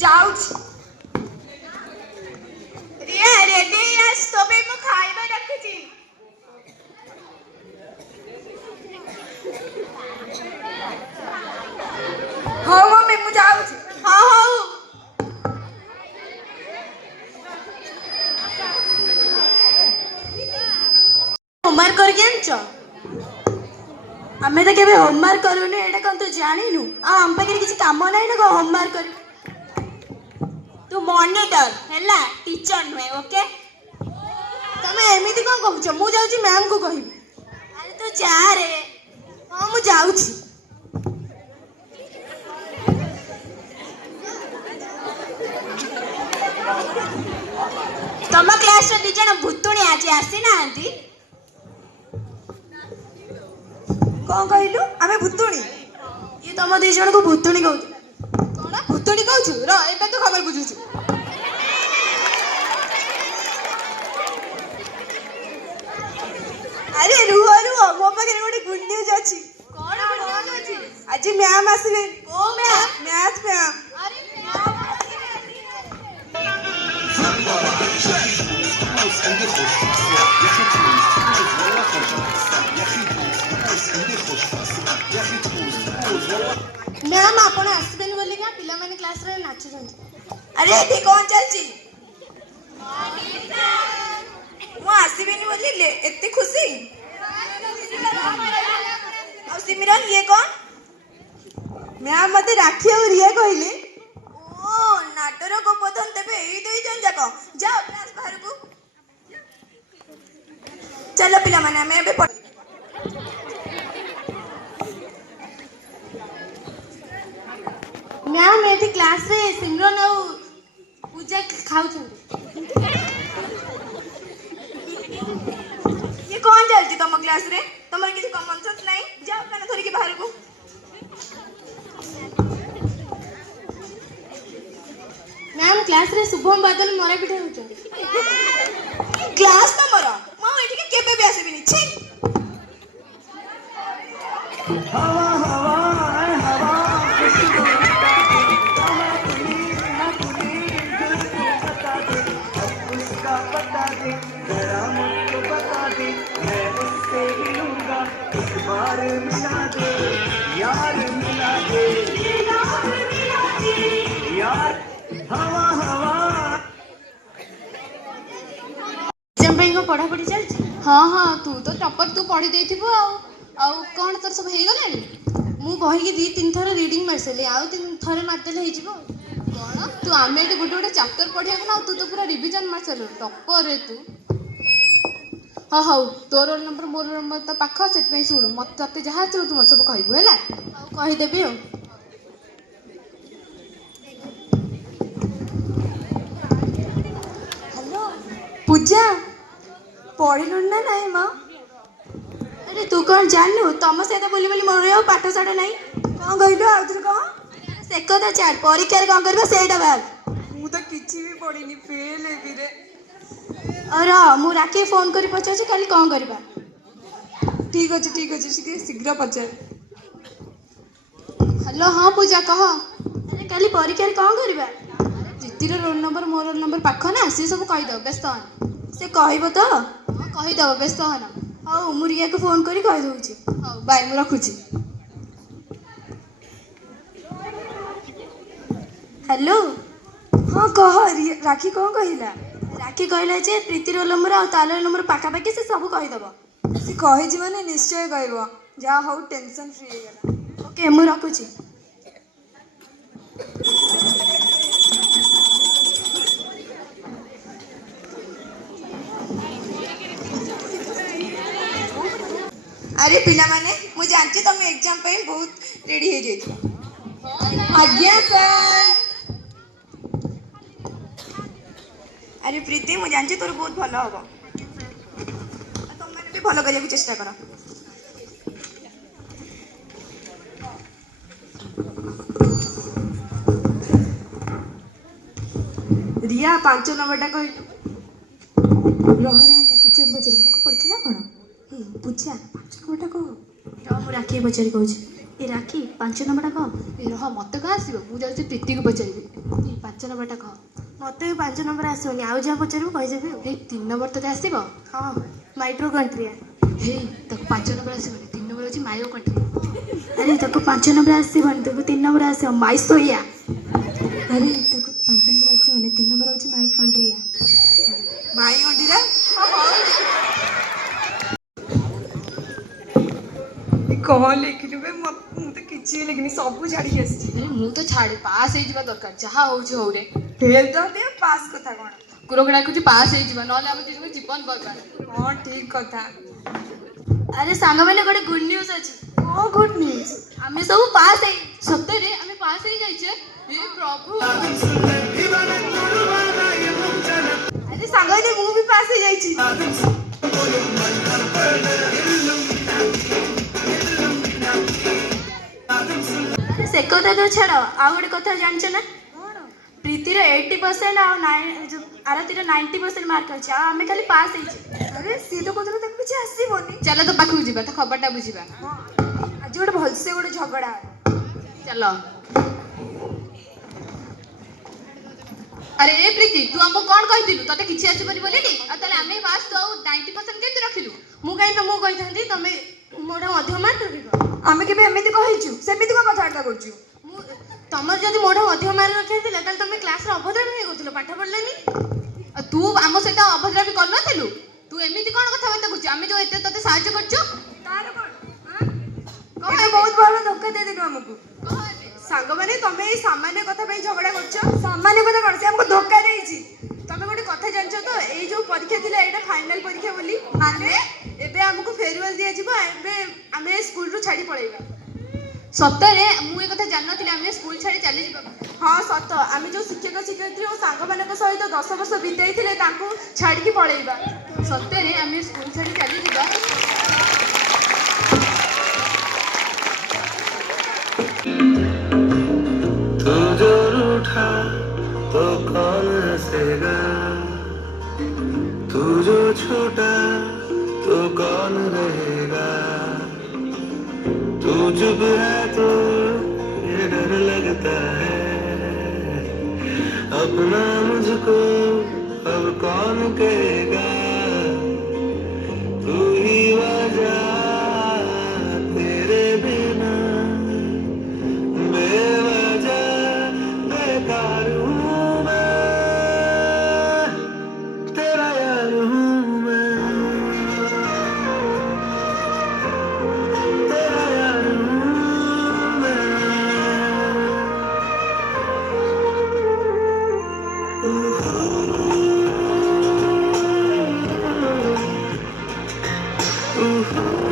जाउछ रिया ready आस तो पे मु खाइबा रखिछि हां मम्मी मु जाउछ हां हां होमवर्क कर गेंच आमे तो केबे होमवर्क करूनी एटा कोन तू जानिनु आ हम पाखे किसी काम नाही ना होमवर्क कर तू मॉनिटर हैला टीचर नुहे ओके तमे एमिति कोन कहउछ मु जाउची मैम को कहिबी अरे तू जा रे हां मु जाउची तम क्लास रे दिजन भूतुणी आज आसी ना आंटी कौन कहलु आमे भूतुणी ये तुम दी जन को भूतुणी कहू कौन भूतुणी कहू र एबे तो खबर बुझुछु अरे रुह रुह मो पाखे गोटे गुड न्यूज अछि कौन कौन अछि आज मैम आसीबे ओ मैम मैथ मैम अरे मैम आपण आसबेन बोली का पिला माने क्लास रे नाचु अरे एठी कोन चलची मु आसीबेनी बोली ले एते खुशी और सिमरन ये कौन मैम मते राखी और रिया कहले ओ नाटर को पतन तबे एई दुई जन जाको जाओ क्लास बाहर को चलो पिला माने हमें बे मैम एठी क्लास रे सिमरन और पूजा खाउ ये कौन चलती तुम क्लास रे तुमर किसी कॉमन सेंस नहीं जाओ कने थोड़ी के बाहर को मैम क्लास रे शुभम बादल मोरा पिठा होछ क्लास तमरा मो एठी के केबे भी आसेबिनी छी हवा हवा हवा पढ़ा पढ़ी चलती हाँ हाँ तू तो टपर तू पढ़ी देथिबो आउ कौन तोर सब हेई गलानी मु बही की 2-3 थर रीडिंग मार सले आउ 3 थर मारदेले हेई जिवो कोन तू आमे तो गोटे गोटे चैप्टर पढ़िया ना तू तो पूरा रिवीजन मार सले टपर रे तू हाँ हाँ तोर रोल नंबर मोर रोल नंबर तो पाख से शुणु मत ते जहाँ तू मत सब कहबू है कहीदेवी हेलो पूजा पढ़िलु ना नहीं माँ अरे तू कौन जानू तुम सहित बोली बोली मोर पाठ साठ नहीं कौन कहलु आउथरे कौन से कथा चार परीक्षा कौन करबा सेटा बात मु तो किछि भी पढ़िनी फेल हेबी रे अरे मु राखी फोन करी पचार काली कौन करबा ठीक अछि शीघ्र पचार हेलो हाँ पूजा कह अरे काली परीक्षा कौन करबा जीतिर रोल नंबर मोर रोल नंबर पाख ना सी सब कहीद व्यस्त हन से कहब तो कहीद व्यस्त हन हाउ मु रिया को फोन करी कह दउछि हाउ बाय मु रखुछि हेलो हाँ कह राखी कौन कहला राखी कहला जे प्रीति रोल नंबर आ ताल रोल नंबर पाखा पाखी से सब कहीदब से कही माने निश्चय कहब जा हाउ टेंशन फ्री हो गला ओके मु रखुछि अरे पिला माने मु जानची तुम एग्जाम पे बहुत रेडी हो जाइछ आज्ञा सर अरे प्रीति मु जानची तोर बहुत भलो होबो तुम माने भी भलो करिया चेष्टा करो रिया 5 नंबर टा कहि रहरा मु पूछे बुक पड़थिला कोन पूछा 5 नंबर टा को मु राखी पचारी कहूँ ए राखी 5 नंबरटा कह। ए रह मते कह आसीबो मु जाउछि प्रीति को पचारिबि। ए 5 नंबरटा कह। मते 5 नंबर आसीबोनी आउ जा पचारिबो कहि देबि। ए 3 नंबर तते आसीबो। हां माइटोकॉन्ड्रिया। हे तक 5 नंबर आसीबोनी 3 नंबर होछि मायोकॉन्ड्रिया। अरे तक 5 नंबर आसीबोनी तक 3 नंबर आसीबो माइसोया। अरे तक 5 नंबर आसीबोनी 3 नंबर होछि माइटोकॉन्ड्रिया। मायोकॉन्ड्रिया कौन लिखिलु बे मु तो किछि लिखिनी सब छाड़ी के आसी। अरे मु तो छाड़े पास हे जिबा दरकार जहा होउछ होउ रे। फेल तो दे पास कथा कोन कुरकड़ा कुछ पास हे जिबा नले हम दिस जीवन बर्बाद। हां ठीक कथा। अरे सांग माने गोटे गुड न्यूज अछि। ओ गुड न्यूज हमें सब पास है सत्य रे हमें पास ही जाइछे। हे प्रभु अरे सांगने मु भी पास ही जाइछि। अरे से कथा तो छाड़ आ गोटे कथा जानछ ना प्रीतिर 80% आ आरतीर 90% मार्क अछि आ हमें खाली पास हे। अरे सी तो कोतरो तक कुछ आसीबोनी। चलो तो पाखु जिबा तो खबरटा बुझिबा। हां आज गोटे भलसे गोटे झगड़ा चलो। अरे ए प्रीति तू हमको कौन कहिथिलु तते किछि आसी परि बोली नी आ तले हमें पास तो 90% केते रखिलु मु कहिथांती तमे मोडा मध्य मार्क रखिबो। आमे केबे एमिति कहिछु सेमिति को कथार्ता करछु। तमर जदि मोडा मध्य मार्क रखिथिले तले तमे क्लास रे अभद्रामी हे करथिलो पाठ पढलेनी तू आम सहित अभद्रामी कर नथिलु तू एमिति कोन कथा बात करछु आमे जो एते तते साहाय्य करछु तार कोन हां ये बहुत बड़ धोखा दे देनु हमकु। सांग माने तमे ए सामान्य कथा पे झगड़ा करछो सामान्य कथा कर से हमको धोखा देइछि। तमे गोटे कथा जानछो तो ए जो परीक्षा थिला एटा फाइनल परीक्षा बोली माने एबे हमकु फेयरवेल दिया जिवो एबे हमें स्कूल रु छाडी पळेइबा। सत्तरे मु ए कथा जान नथिले हमें स्कूल छाडी चली जिबा। हां सत्त आमे जो शिक्षक शिक्षयित्री और सांग मानक सहित 10 वर्ष बिताइथिले तांको छाडी की पळेइबा। सत्तरे हमें स्कूल छाडी चली जिबा। तू जो रूठा तो कौन हंसेगा तू जो छूटा तो कौन रहेगा तू चुप है तो ये डर लगता है अपना मुझको अब कौन कहेगा तू ही वजह तेरे बिना बेवजह बेकार हूँ मैं तेरा यार हूँ मैं तेरा यार हूँ मैं ooh, ooh, ooh.